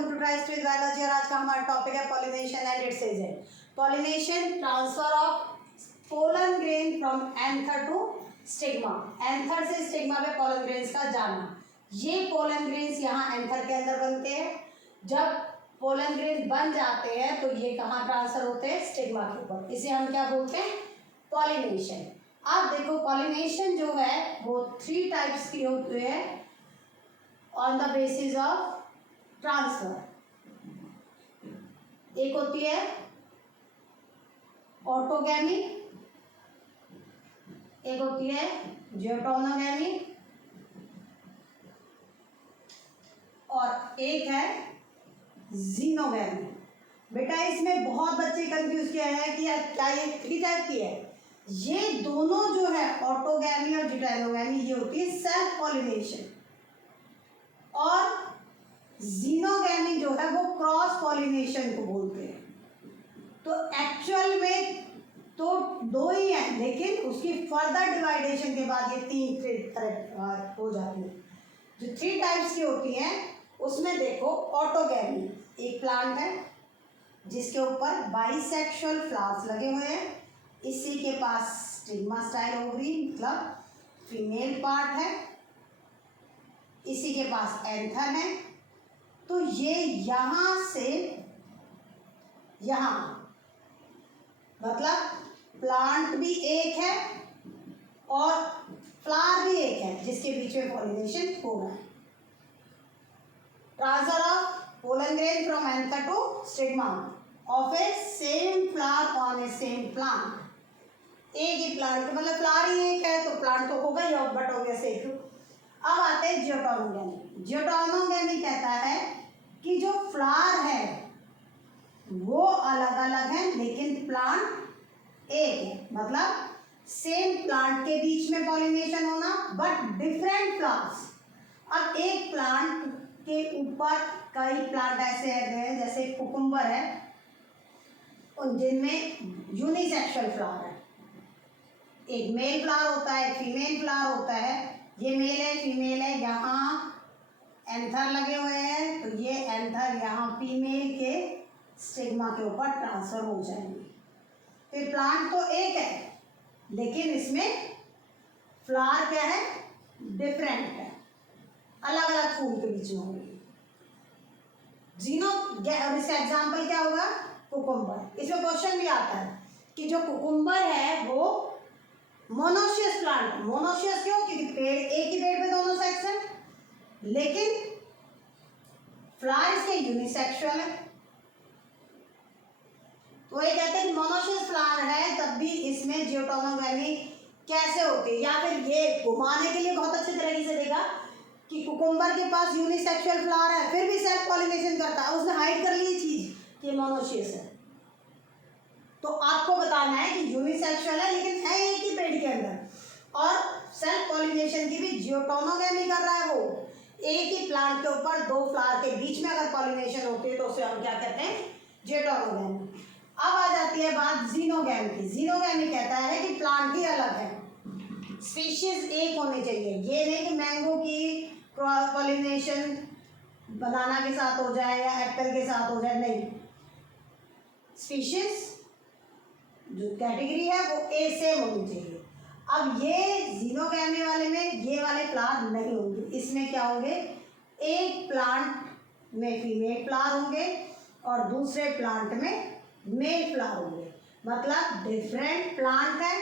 Welcome to Tryst with biology. और आज का हमारा टॉपिक है pollination and its agent. Pollination, transfer of pollen grain from anther to stigma. Anther से stigma पे पोलन ग्रेन्स का जाना। ये पोलन ग्रेन्स यहाँ एंथर के अंदर बनते हैं। जब पोलन ग्रेन बन जाते हैं तो ये कहाँ ट्रांसफर होते हैं? स्टिग्मा के ऊपर। इसे हम क्या बोलते हैं? पॉलिनेशन। अब देखो पॉलिनेशन जो है वो 3 टाइप्स की होती है on the basis of transfer. एक होती है ऑटोगैमी, एक होती है जियोटोनोगैमी और एक है जीनोगैमी। बेटा इसमें बहुत बच्चे कंफ्यूज किया है कि यार क्या ये 3 टाइप की है? ये दोनों जो है ऑटोगैमी और जियोटोनोगैमी ये होती है सेल्फ पॉलिनेशन, और जीनोगैमी जो है वो क्रॉस पॉलिनेशन को बोलते हैं। तो एक्चुअल में तो 2 ही है, लेकिन उसकी फर्दर डिवाइडेशन के बाद ये 3 तरह हो जाती है। जो 3 टाइप्स की होती हैं उसमें देखो ऑटोगैमी, एक प्लांट है जिसके ऊपर बाइसेक्सुअल फ्लावर्स लगे हुए हैं। इसी के पास स्टिग्मा स्टाइल ओवरी मतलब फीमेल पार्ट है, इसी के पास एंथर है। तो ये यहाँ से यहाँ मतलब प्लांट भी एक है और फ्लावर भी एक है जिसके बीच में पॉलिनेशन हो रहा है। Transfer of pollen grain from anther to stigma of a same flower on a same plant. एक ही प्लांट मतलब फ्लावर ही एक है तो प्लांट तो होगा ही, बट हो गया सेम। अब आते हैं जियोटोनोगैमी। जियोटोनोगैमी कहता है कि जो फ्लावर है वो अलग अलग है लेकिन प्लांट एक है। मतलब सेम प्लांट के बीच में पॉलिनेशन होना बट डिफरेंट फ्लावर्स। अब एक प्लांट के ऊपर कई प्लांट ऐसे हैं जैसे कुकुम्बर है, उन जिनमें यूनिसेक्सुअल फ्लावर है। एक मेल फ्लावर होता है, एक फीमेल फ्लावर होता है। ये मेल है, फीमेल है, यहाँ एंथर लगे हुए हैं तो ये एंथर यहाँ फीमेल के स्टिग्मा के ऊपर ट्रांसफर हो जाएंगे। फिर प्लांट तो एक है लेकिन इसमें फ्लावर क्या है? डिफरेंट है, अलग अलग फूल के बीच में होंगे। इसका एग्जाम्पल क्या होगा? कुकुम्बर। इसमें क्वेश्चन भी आता है कि जो कुकुम्बर है वो मोनोशियस प्लांट है। मोनोशियस क्यों? क्योंकि पेड़ एक ही पेड़ पे दोनों सेक्स हैं, लेकिन फ्लावर इसके यूनिसेक्सुअल है। तो ये कहते हैं मोनोशियस प्लांट है तब भी इसमें जियोटोनोगैमी कैसे होती है? या फिर ये घुमाने के लिए बहुत अच्छे तरीके से देखा कि कुकुम्बर के पास यूनिसेक्सुअल फ्लावर है फिर भी सेल्फ पॉलिनेशन करता है, उसने हाइड कर ली चीज कि मोनोशियस है। तो आपको बताना है कि यूनिसेक्सुअल है लेकिन है एक ही पेड़ के अंदर, और सेल्फ पॉलिनेशन की भी जियोटोनोगैमी कर रहा है। वो एक ही प्लांट के ऊपर 2 फ्लावर के बीच में अगर पॉलिनेशन होती है तो उसे हम क्या कहते हैं? जियोटोनोगैमी। अब आ जाती है बात जीनोगैमी की। जीनोगैमी कहता है कि प्लांट ही अलग है, स्पीशीज एक होनी चाहिए। ये नहीं कि मैंगो की पॉलिनेशन बनाना के साथ हो जाए या एप्पल के साथ हो जाए, नहीं। स्पीशीज जो कैटेगरी है वो ए सेम होनी चाहिए। अब ये जीनोगैमी वाले में ये वाले फ्लावर नहीं होंगे। इसमें क्या होंगे? एक प्लांट में फीमेल फ्लावर होंगे और दूसरे प्लांट में मेल फ्लावर होंगे। मतलब डिफरेंट प्लांट है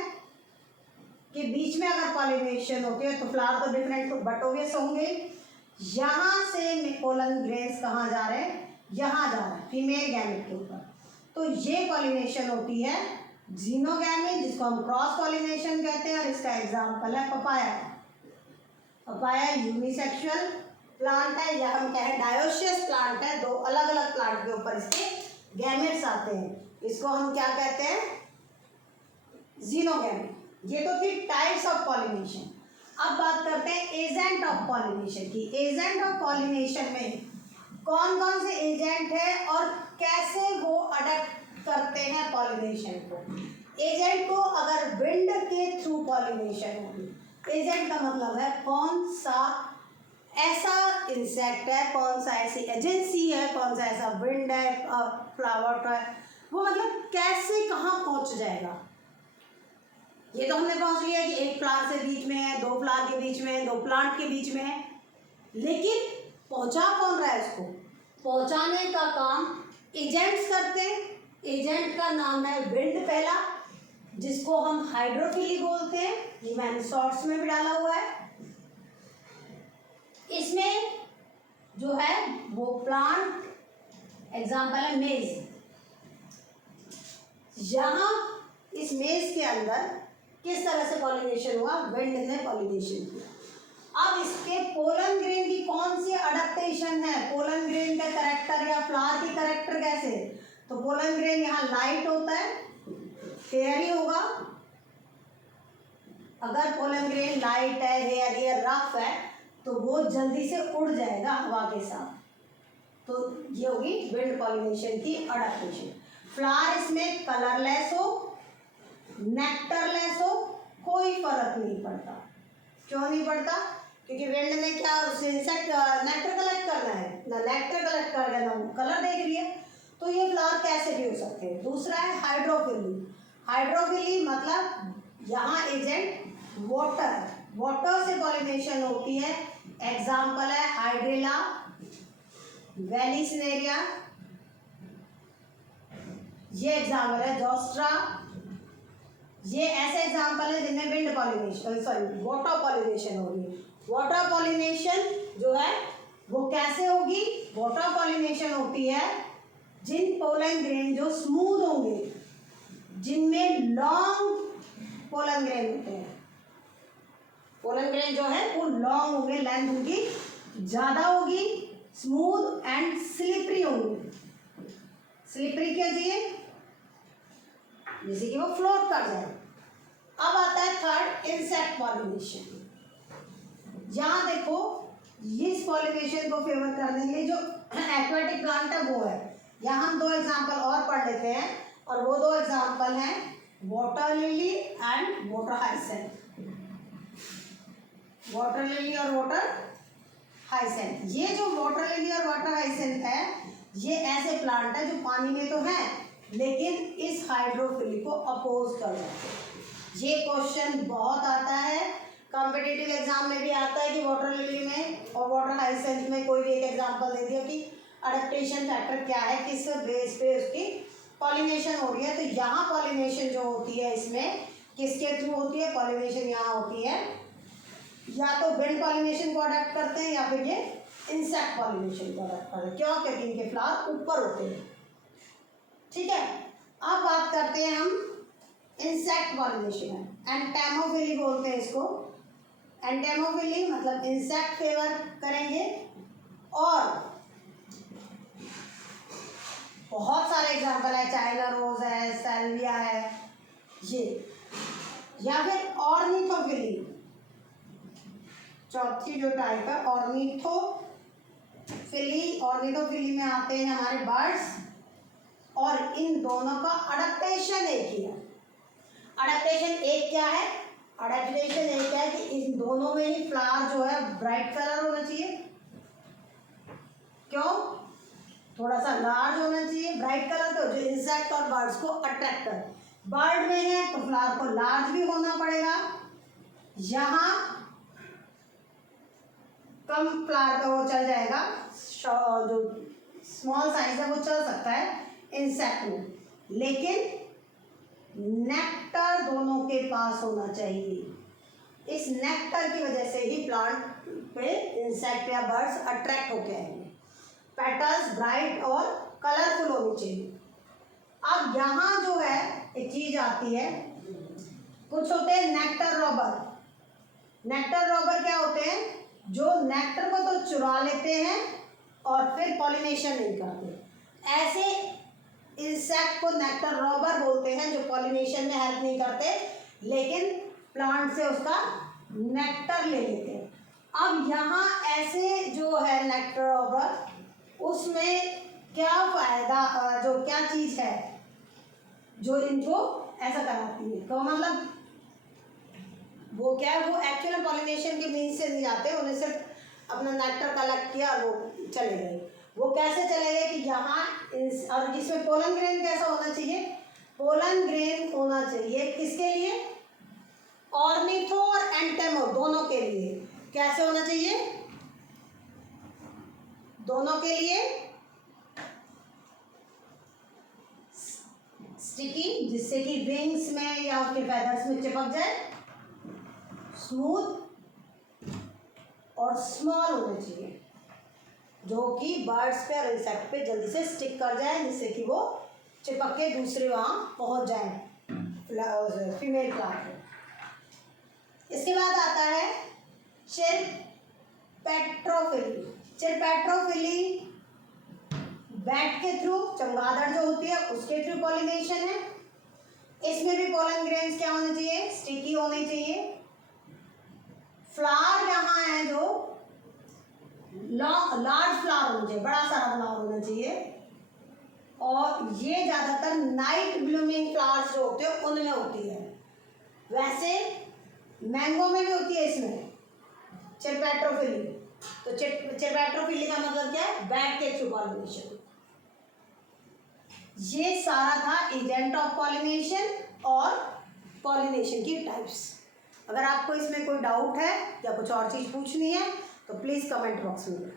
के बीच में अगर पॉलिनेशन होती है तो फ्लावर तो डिफरेंट बट ऑब्वियस होंगे। यहाँ से पोलन ग्रेन्स कहाँ जा रहे हैं? यहाँ जा रहे हैं फीमेल गैमेट के ऊपर। तो ये पॉलिनेशन होती है जीनोगैमी, जिसको हम क्रॉस पॉलिनेशन कहते हैं। और इसका एग्जाम्पल है पपाया। पपाया यूनिसेक्सुअल प्लांट है या हम कहें डायोशियस प्लांट है। 2 अलग अलग प्लांट के ऊपर इसके गैमेट्स आते हैं। इसको हम क्या कहते हैं? जीनोगैमी। ये तो थी टाइप्स ऑफ पॉलिनेशन। अब बात करते हैं एजेंट ऑफ पॉलिनेशन की। एजेंट ऑफ पॉलिनेशन में कौन कौन से एजेंट है और कैसे वो अडेप्ट करते हैं पॉलिनेशन को। एजेंट को अगर विंड के थ्रू पॉलिनेशन होगी, एजेंट का मतलब है कौन सा ऐसा इंसेक्ट है, कौन सा ऐसी एजेंसी है, कौन सा ऐसा विंड है, फ्लावर का है, वो मतलब कैसे कहाँ पहुँच जाएगा। ये तो हमने पहुँच लिया कि एक फ्लावर से बीच में है, दो फ्लावर के बीच में है, दो प्लांट के बीच में है, लेकिन पहुँचा कौन रहा है इसको। पहुँचाने का काम एजेंट्स करते हैं। एजेंट का नाम है विंड पहला, जिसको हम हाइड्रोफिली बोलते हैं, ये मैंने शॉर्ट्स में भी डाला हुआ है। इसमें जो है वो प्लांट, एग्जाम्पल है मेज। यहाँ इस मेज के अंदर किस तरह से पॉलिनेशन हुआ, विंड ने पॉलिनेशन किया। अब इसके पोलन ग्रेन की कौन सी अडेप्टेशन है, पोलन ग्रेन का करेक्टर या फ्लावर की करेक्टर कैसे, तो पोलन ग्रेन यहाँ लाइट होता है, फेयरी होगा। अगर पोलन ग्रेन लाइट है, हेयरी है, रफ है, तो वो जल्दी से उड़ जाएगा हवा के साथ। तो ये होगी विंड पॉलिनेशन की अडेप्टेशन। फ्लावर इसमें कलरलेस हो, नेक्टरलेस हो, कोई फर्क नहीं पड़ता। क्यों नहीं पड़ता, क्योंकि विंड ने क्या इंसेक्ट नेक्टर कलेक्ट करना है, ना नेक्टर कलेक्ट कर रहा है ना कलर देख रही है, तो ये फ्लावर कैसे भी हो सकते हैं। दूसरा है हाइड्रोफिली। हाइड्रोफिली मतलब यहाँ एजेंट वाटर, वाटर से पॉलिनेशन होती है। एग्जाम्पल है हाइड्रेला, वेलिसिनेरिया, ये एग्जाम्पल है जोस्ट्रा। ये ऐसे एग्जाम्पल है जिनमें wind pollination, sorry water pollination होगी। वाटर पॉलिनेशन जो है वो कैसे होगी, वाटर पॉलिनेशन होती है जिन पोलन ग्रेन जो स्मूथ होंगे, जिनमें लॉन्ग पोलन ग्रेन होते हैं। पोलन ग्रेन जो है वो लॉन्ग होंगे, लेंथ उनकी ज़्यादा होगी, स्मूथ एंड स्लिपरी होंगी। स्लिपरी क्या चाहिए, जैसे कि वो फ्लोट कर जाए। अब आता है थर्ड, इंसेक्ट पॉलिनेशन। यहाँ देखो इस पॉलिनेशन को फेवर करने के लिए जो एक्वेटिक प्लांट है वो है। यहाँ हम दो एग्जांपल और पढ़ लेते हैं, और वो दो एग्जांपल हैं water lily and water hyacinth. Water lily और वाटर हाइसेंथ, ये जो वाटर लिली और वाटर हाइसेंथ है, ये ऐसे प्लांट है जो पानी में तो है लेकिन इस हाइड्रोफिली को अपोज कर जाते हैं। ये क्वेश्चन बहुत आता है, कॉम्पिटिटिव एग्जाम में भी आता है कि वाटर लिली में और वाटर हाइसेंथ में कोई भी एक एग्जांपल दे दिया कि अडेप्टेशन फैक्टर क्या है, किस बेस पे उसकी पॉलिनेशन हो रही है। तो यहाँ पॉलिनेशन जो होती है इसमें किसके थ्रू होती है, पॉलिनेशन यहाँ होती है या तो विंड पॉलिनेशन को अडेप्ट करते हैं या फिर ये इंसेक्ट पॉलिनेशन को अडेप्ट करते हैं। क्यों, क्योंकि इनके फ्लावर ऊपर होते हैं। ठीक है, अब बात करते हैं हम इंसेक्ट पॉलिनेशन है, एंटेमोफिली बोलते हैं इसको। एंटेमोफिली मतलब इंसेक्ट फेवर करेंगे, और बहुत सारे एग्जांपल है, चाइना रोज है, सैल्विया है ये, या फिर ऑर्निथोफिली, चौथी जो टाइप है ऑर्निथोफिली। ऑर्निथोफिली में आते हैं हमारे बर्ड्स, और इन दोनों का अडेप्टेशन एक ही है। अडेप्टेशन एक क्या है, अडेप्टेशन एक है कि इन दोनों में ही फ्लावर जो है ब्राइट कलर होना चाहिए। क्यों, थोड़ा सा लार्ज होना चाहिए, ब्राइट कलर तो जो इंसेक्ट और बर्ड्स को अट्रैक्ट करे। बर्ड में है तो फ्लावर को लार्ज भी होना पड़ेगा, यहाँ कम फ्लावर का वो चल जाएगा, जो स्मॉल साइज है वो चल सकता है इंसेक्ट में, लेकिन नेक्टर दोनों के पास होना चाहिए। इस नेक्टर की वजह से ही प्लांट पे इंसेक्ट या बर्ड्स अट्रैक्ट होके आएंगे। पेटल्स ब्राइट और कलरफुल होनी चाहिए। अब यहाँ जो है एक चीज आती है, कुछ होते हैं नेक्टर रॉबर। नेक्टर रॉबर क्या होते हैं, जो नेक्टर को तो चुरा लेते हैं और फिर पॉलिनेशन नहीं करते। ऐसे इंसेक्ट को नेक्टर रॉबर बोलते हैं, जो पॉलिनेशन में हेल्प नहीं करते लेकिन प्लांट से उसका नेक्टर ले लेते हैं। अब यहाँ ऐसे जो है नेक्टर रॉबर, उसमें क्या फायदा, जो क्या चीज़ है जो इनको ऐसा कराती है, तो मतलब वो क्या है, वो एक्चुअल पॉलिनेशन के मीन से नहीं जाते, उन्हें सिर्फ अपना नेक्टर कलेक्ट किया और वो चले गए। वो कैसे चले गए कि यहाँ और जिसमें पोलन ग्रेन कैसा होना चाहिए, पोलन ग्रेन होना चाहिए किसके लिए, ऑर्निथो और एंटेमो दोनों के लिए। कैसे होना चाहिए, दोनों के लिए स्टिकी, जिससे कि विंग्स में या उसके फेदर्स में चिपक जाए, स्मूथ और स्मॉल होने चाहिए, जो कि बर्ड्स पे और इंसेक्ट पे जल्दी से स्टिक कर जाए, जिससे कि वो चिपक के दूसरे वहाँ पहुँच जाए फीमेल प्लांट पे। इसके बाद आता है चिरपैट्रोफिली। चिरपैट्रोफिली बैट के थ्रू, चमगादड़ जो होती है उसके थ्रू पॉलिनेशन है। इसमें भी पोलन ग्रेन्स क्या होने चाहिए, स्टिकी होने चाहिए। फ्लावर यहाँ है जो लार्ज फ्लावर होना चाहिए, बड़ा सारा फ्लावर होना चाहिए। और ये ज़्यादातर नाइट ब्लूमिंग फ्लावर्स जो होते हैं उनमें होती है। वैसे मैंगो में भी होती है इसमें चिरपैट्रोफिली। तो चिरपैट्रोफिली का मतलब क्या है, बैट के थ्रू पॉलिनेशन। ये सारा था एजेंट ऑफ पॉलिनेशन और पॉलिनेशन की टाइप्स। अगर आपको इसमें कोई डाउट है या कुछ और चीज़ पूछनी है तो प्लीज़ कमेंट बॉक्स में